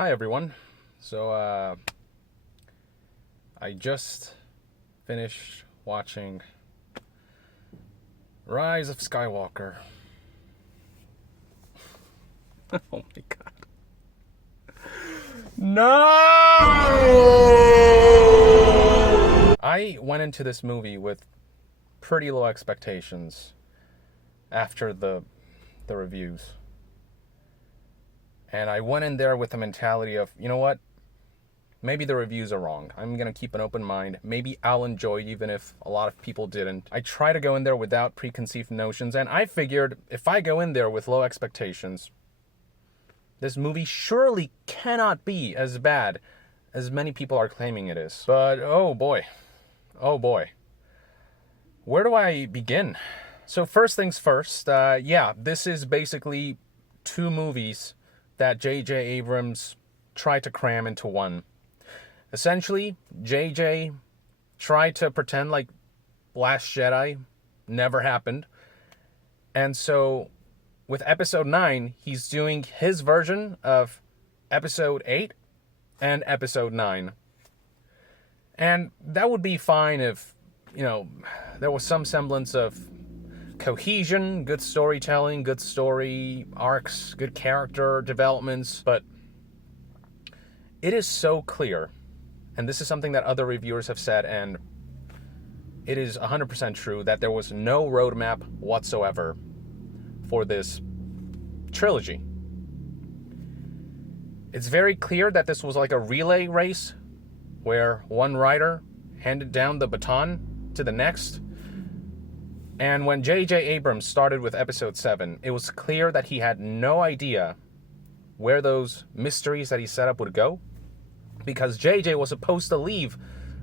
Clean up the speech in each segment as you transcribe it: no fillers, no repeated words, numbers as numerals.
Hi everyone. So I just finished watching Rise of Skywalker. Oh my god. No! I went into this movie with pretty low expectations after the reviews. And I went in there with the mentality of, you know what? Maybe the reviews are wrong. I'm going to keep an open mind. Maybe I'll enjoy it even if a lot of people didn't. I try to go in there without preconceived notions, and I figured if I go in there with low expectations, this movie surely cannot be as bad as many people are claiming it is. But oh boy. Where do I begin? So first things first, this is basically two movies that J.J. Abrams tried to cram into one. Essentially, J.J. tried to pretend like Last Jedi never happened. And so, with Episode 9, he's doing his version of Episode 8 and Episode 9. And that would be fine if, there was some semblance of cohesion, good storytelling, good story arcs, good character developments, but it is so clear, and this is something that other reviewers have said, and it is 100% true, that there was no roadmap whatsoever for this trilogy. It's very clear that this was like a relay race where one writer handed down the baton to the next. And when J.J. Abrams started with Episode 7, it was clear that he had no idea where those mysteries that he set up would go, because J.J. was supposed to leave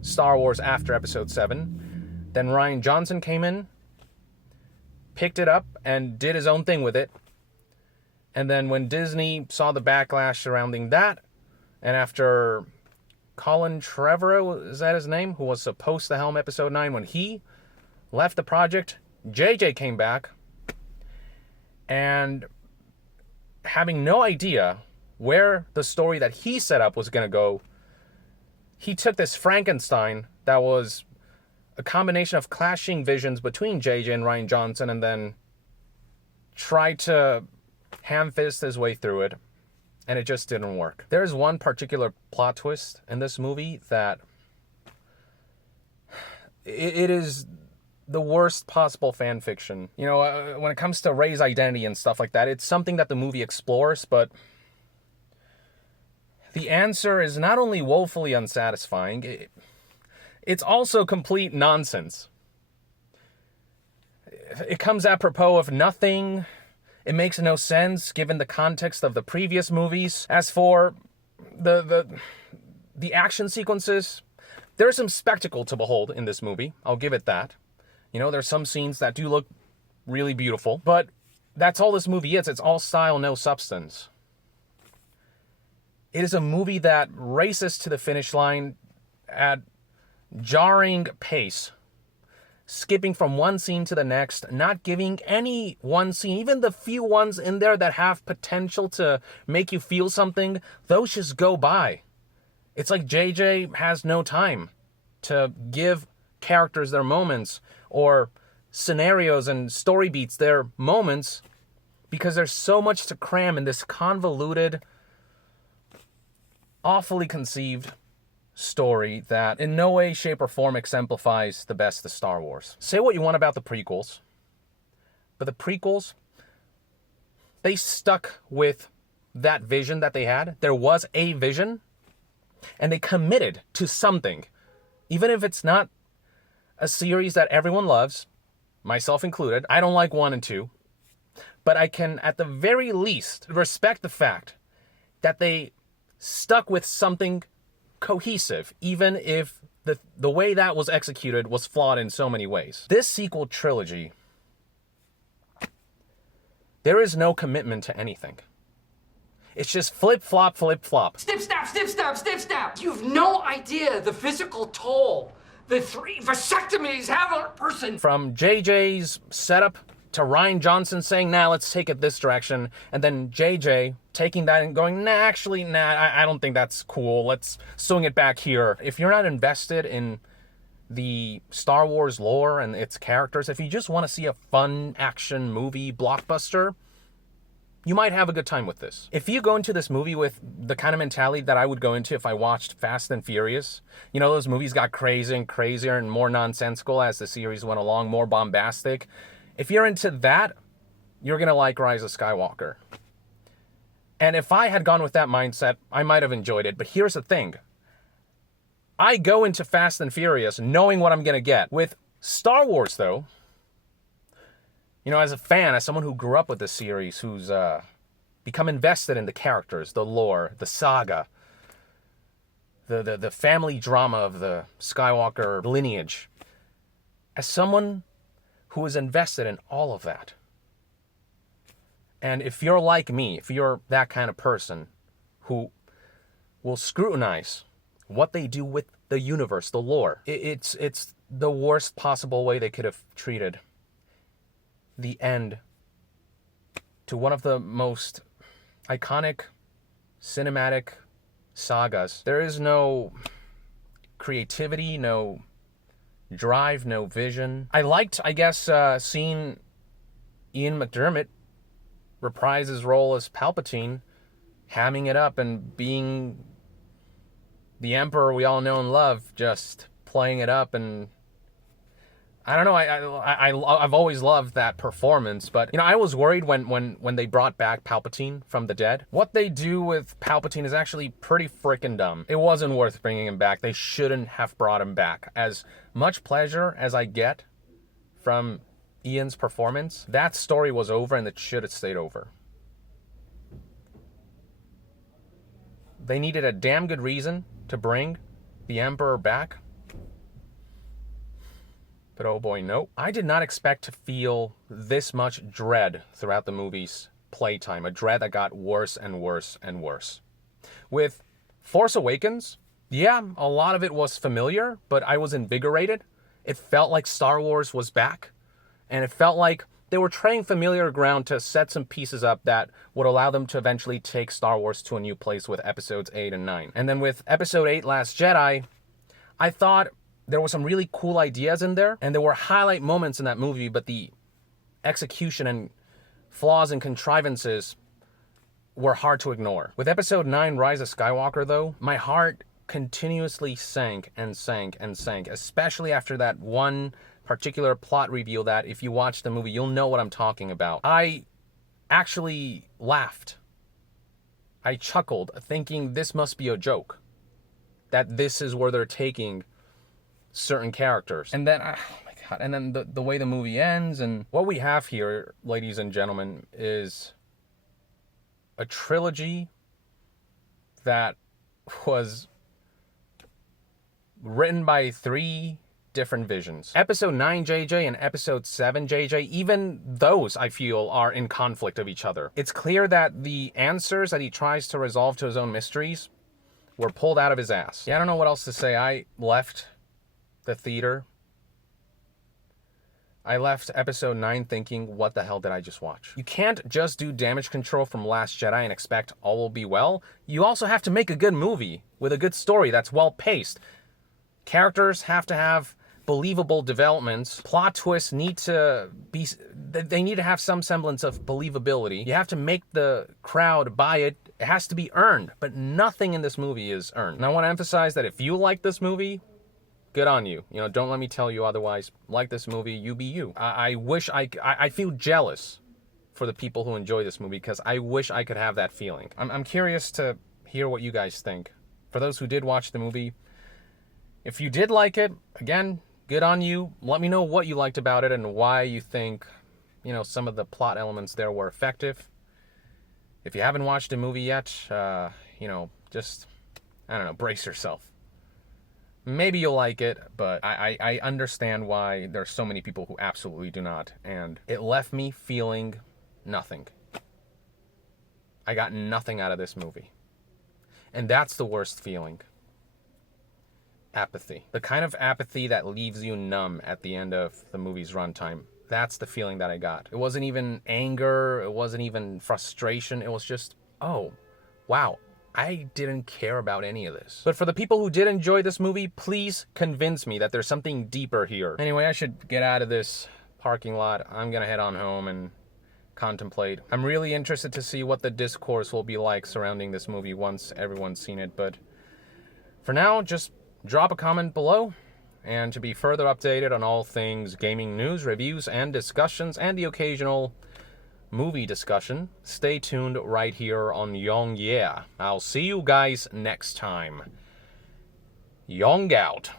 Star Wars after Episode 7. Then Rian Johnson came in, picked it up, and did his own thing with it. And then when Disney saw the backlash surrounding that, and after Colin Trevorrow, is that his name, who was supposed to helm Episode 9, when he left the project, JJ came back, and having no idea where the story that he set up was going to go, he took this Frankenstein that was a combination of clashing visions between JJ and Rian Johnson, and then tried to ham-fist his way through it, and it just didn't work. There's one particular plot twist in this movie that it is the worst possible fan fiction. When it comes to Rey's identity and stuff like that, it's something that the movie explores, but the answer is not only woefully unsatisfying, it's also complete nonsense. It comes apropos of nothing. It makes no sense given the context of the previous movies. As for the action sequences, there's some spectacle to behold in this movie. I'll give it that. There's some scenes that do look really beautiful, but that's all this movie is. It's all style, no substance. It is a movie that races to the finish line at jarring pace, skipping from one scene to the next, not giving any one scene, even the few ones in there that have potential to make you feel something, those just go by. It's like JJ has no time to give characters their moments, or scenarios and story beats their moments, because there's so much to cram in this convoluted, awfully conceived story that in no way, shape, or form exemplifies the best of Star Wars. Say what you want about the prequels, but the prequels, they stuck with that vision that they had. There was a vision, and they committed to something. Even if it's not a series that everyone loves, myself included. I don't like 1 and 2. But I can, at the very least, respect the fact that they stuck with something cohesive, even if the way that was executed was flawed in so many ways. This sequel trilogy, there is no commitment to anything. It's just flip-flop, flip-flop. Snip, snap, snip, snap, snip, snap. You've no idea the physical toll the 3 vasectomies have on a person. From JJ's setup to Rian Johnson saying, nah, let's take it this direction, and then JJ taking that and going, I don't think that's cool. Let's swing it back here. If you're not invested in the Star Wars lore and its characters, if you just want to see a fun action movie blockbuster, you might have a good time with this. If you go into this movie with the kind of mentality that I would go into if I watched Fast and Furious, you know, those movies got crazier and crazier and more nonsensical as the series went along, more bombastic. If you're into that, you're going to like Rise of Skywalker. And if I had gone with that mindset, I might have enjoyed it. But here's the thing. I go into Fast and Furious knowing what I'm going to get. With Star Wars, though, you know, as a fan, as someone who grew up with this series, who's become invested in the characters, the lore, the saga, the family drama of the Skywalker lineage, as someone who is invested in all of that, and if you're like me, if you're that kind of person who will scrutinize what they do with the universe, the lore, it's the worst possible way they could have treated the end to one of the most iconic cinematic sagas. There is no creativity, no drive, no vision. I liked, I guess, seeing Ian McDiarmid reprise his role as Palpatine, hamming it up and being the Emperor we all know and love, just playing it up. And I don't know, I've always loved that performance, but, you know, I was worried when they brought back Palpatine from the dead. What they do with Palpatine is actually pretty freaking dumb. It wasn't worth bringing him back. They shouldn't have brought him back. As much pleasure as I get from Ian's performance, that story was over and it should have stayed over. They needed a damn good reason to bring the Emperor back. But oh boy, nope. I did not expect to feel this much dread throughout the movie's playtime. A dread that got worse and worse and worse. With Force Awakens, yeah, a lot of it was familiar, but I was invigorated. It felt like Star Wars was back. And it felt like they were treading familiar ground to set some pieces up that would allow them to eventually take Star Wars to a new place with episodes 8 and 9. And then with episode 8, Last Jedi, I thought there were some really cool ideas in there, and there were highlight moments in that movie, but the execution and flaws and contrivances were hard to ignore. With episode 9, Rise of Skywalker, though, my heart continuously sank and sank and sank, especially after that one particular plot reveal that, if you watch the movie, you'll know what I'm talking about. I actually laughed. I chuckled, thinking this must be a joke. That this is where they're taking certain characters. And then, oh my god, and then the way the movie ends, and what we have here, ladies and gentlemen, is a trilogy that was written by 3 different visions. Episode 9 JJ and episode 7 JJ, even those, I feel, are in conflict of each other. It's clear that the answers that he tries to resolve to his own mysteries were pulled out of his ass. Yeah, I don't know what else to say. I left the theater. I left episode 9 thinking, what the hell did I just watch? You can't just do damage control from Last Jedi and expect all will be well. You also have to make a good movie with a good story that's well paced. Characters have to have believable developments. Plot twists need to be, they need to have some semblance of believability. You have to make the crowd buy it. It has to be earned, but nothing in this movie is earned. And I want to emphasize that if you like this movie, good on you. You know, don't let me tell you otherwise. Like this movie, you be you. I wish I feel jealous for the people who enjoy this movie, because I wish I could have that feeling. I'm curious to hear what you guys think. For those who did watch the movie, if you did like it, again, good on you. Let me know what you liked about it and why you think, you know, some of the plot elements there were effective. If you haven't watched the movie yet, you know, just, I don't know, brace yourself. Maybe you'll like it, but I understand why there's so many people who absolutely do not. And it left me feeling nothing. I got nothing out of this movie. And that's the worst feeling. Apathy. The kind of apathy that leaves you numb at the end of the movie's runtime. That's the feeling that I got. It wasn't even anger. It wasn't even frustration. It was just, oh, wow. I didn't care about any of this. But for the people who did enjoy this movie, please convince me that there's something deeper here. Anyway, I should get out of this parking lot. I'm gonna head on home and contemplate. I'm really interested to see what the discourse will be like surrounding this movie once everyone's seen it. But for now, just drop a comment below. And to be further updated on all things gaming news, reviews, and discussions, and the occasional movie discussion, stay tuned right here on Yong Yeah. I'll see you guys next time. Yong out.